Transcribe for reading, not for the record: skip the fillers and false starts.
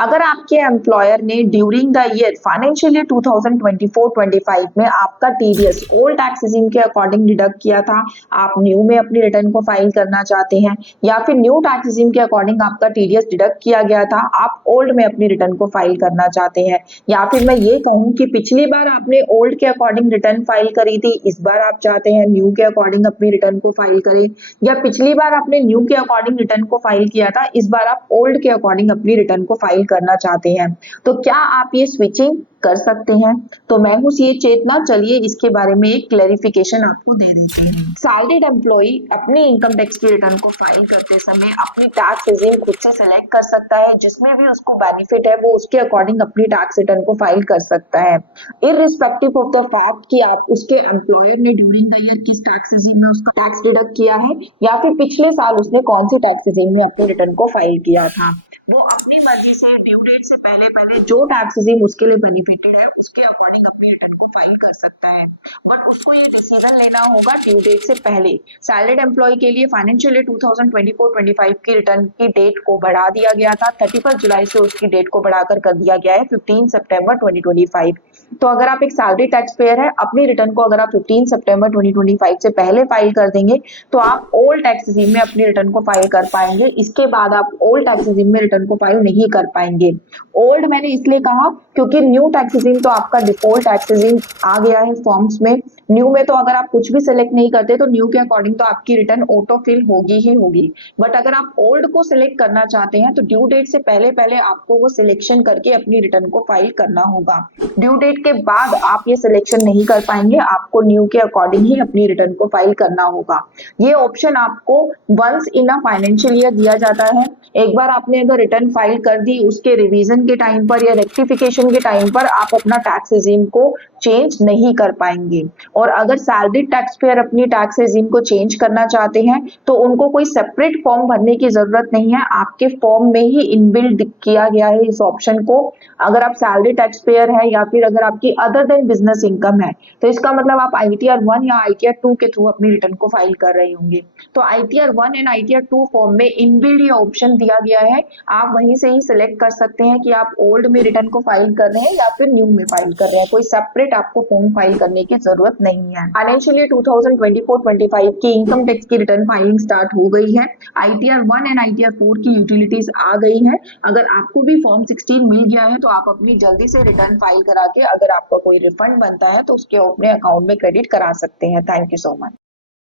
अगर आपके एम्प्लॉयर ने during the year financial year 2024-25 में आपका टीडीएस ओल्ड टैक्स रेजिम के अकॉर्डिंग डिडक्ट किया था, आप न्यू में अपनी रिटर्न को फाइल करना चाहते हैं, या फिर न्यू टैक्स रेजिम के अकॉर्डिंग आपका टीडीएस डिडक्ट किया गया था, आप ओल्ड में अपनी रिटर्न को फाइल करना चाहते हैं, या फिर मैं ये कहूँ कि पिछली बार आपने ओल्ड के अकॉर्डिंग रिटर्न फाइल करी थी, इस बार आप चाहते हैं न्यू के अकॉर्डिंग अपनी रिटर्न को फाइल करें, या पिछली बार आपने न्यू के अकॉर्डिंग रिटर्न को फाइल किया था, इस बार आप ओल्ड के अकॉर्डिंग अपनी रिटर्न को फाइल करना चाहते हैं, तो क्या आप ये स्विचिंग कर सकते हैं? तो मैं हूँ सी चेतना, चलिए इसके बारे में एक क्लैरिफिकेशन आपको दे देते हैं। सैलरीड एम्प्लॉय अपनी इनकम टैक्स की रिटर्न को फाइल करते समय अपनी टैक्स रेजिम खुद से सिलेक्ट कर सकता है, जिसमें भी उसको बेनिफिट है वो उसके अकॉर्डिंग अपनी टैक्स रिटर्न को फाइल कर सकता है, इररिस्पेक्टिव ऑफ द फैक्ट कि आप उसके एम्प्लॉयर ने ड्यूरिंग द ईयर किस टैक्स रेजिम में उसका टैक्स डिडक्ट किया है, या फिर पिछले साल उसने कौन सी टैक्स रेजिम में अपनी रिटर्न को फाइल किया था। वो अपनी मर्जी से ड्यू डेट से पहले पहले जो टैक्स रेजिम उसके लिए बेनिफिटेड है उसके अकॉर्डिंग अपनी रिटर्न को फाइल कर सकता है, बट उसको ये डिसीजन लेना होगा ड्यू डेट से पहले। सैलरीड एम्प्लॉय के लिए फाइनेंशियल ईयर 2024-25 की रिटर्न की डेट को बढ़ा दिया गया था, 31 जुलाई से उसकी डेट को बढ़ाकर कर दिया गया है 15 सितंबर 2025। तो अगर आप एक सैलरी टैक्स पेयर है, अपनी रिटर्न को अगर आप 15 सितंबर 2025 से पहले फाइल कर देंगे तो आप ओल्ड टैक्स रेजिम में अपनी रिटर्न को फाइल कर पाएंगे, इसके बाद आप ओल्ड टैक्स रेजिम में रिटर्न को फाइल नहीं कर पाएंगे। ओल्ड मैंने इसलिए कहा क्योंकि न्यू टैक्स रेजिम तो आपका डिफॉल्ट टैक्स रेजिम आ गया है फॉर्म्स में। न्यू में तो अगर आप कुछ भी सिलेक्ट नहीं करते तो न्यू के अकॉर्डिंग तो आपकी रिटर्न ऑटो फिल होगी ही होगी, बट अगर आप ओल्ड को सिलेक्ट करना चाहते हैं तो ड्यू डेट से पहले पहले आपको वो सिलेक्शन करके अपनी रिटर्न को फाइल करना होगा। ड्यू डेट के बाद आप ये सिलेक्शन नहीं कर पाएंगे, आपको न्यू के अकॉर्डिंग ही अपनी रिटर्न को फाइल करना होगा। ये ऑप्शन आपको once in a financial year दिया जाता है। एक बार आपने अगर रिटर्न फाइल कर दी, उसके रिवीजन के टाइम पर या रेक्टिफिकेशन के टाइम पर आप अपना टैक्स रेजिम को चेंज नहीं कर पाएंगे। और अगर सैलरी टैक्स पेयर अपनी टैक्स रेजिम को चेंज करना चाहते हैं तो उनको कोई सेपरेट फॉर्म भरने की जरूरत नहीं है, आपके फॉर्म में ही इनबिल्ट किया गया है इस ऑप्शन को। अगर आप सैलरी टैक्स पेयर है या फिर अगर आपकी अदर देन बिजनेस इनकम है, तो इसका मतलब आप ITR 1 या ITR 2 के थ्रू अपनी रिटर्न को फाइल कर रहे होंगे। तो ITR 1 एंड ITR 2 फॉर्म में इनबिल्ट ये ऑप्शन दिया गया है, आप वहीं से ही सिलेक्ट कर सकते हैं कि आप ओल्ड में रिटर्न को फाइल कर रहे हैं या फिर न्यू में फाइल कर रहे हैं, कोई सेपरेट आपको फॉर्म फाइल करने की जरूरत नहीं है। फाइनेंशियल ईयर 2024-25 की इनकम टैक्स की रिटर्न फाइलिंग स्टार्ट हो गई है, ITR 1 एंड ITR 4 की यूटिलिटीज आ गई है। अगर आपको भी फॉर्म 16 मिल गया है तो आप अपनी जल्दी से रिटर्न फाइल करा के अगर आपका कोई रिफंड बनता है तो उसके अपने अकाउंट में क्रेडिट करा सकते हैं। Thank you so much.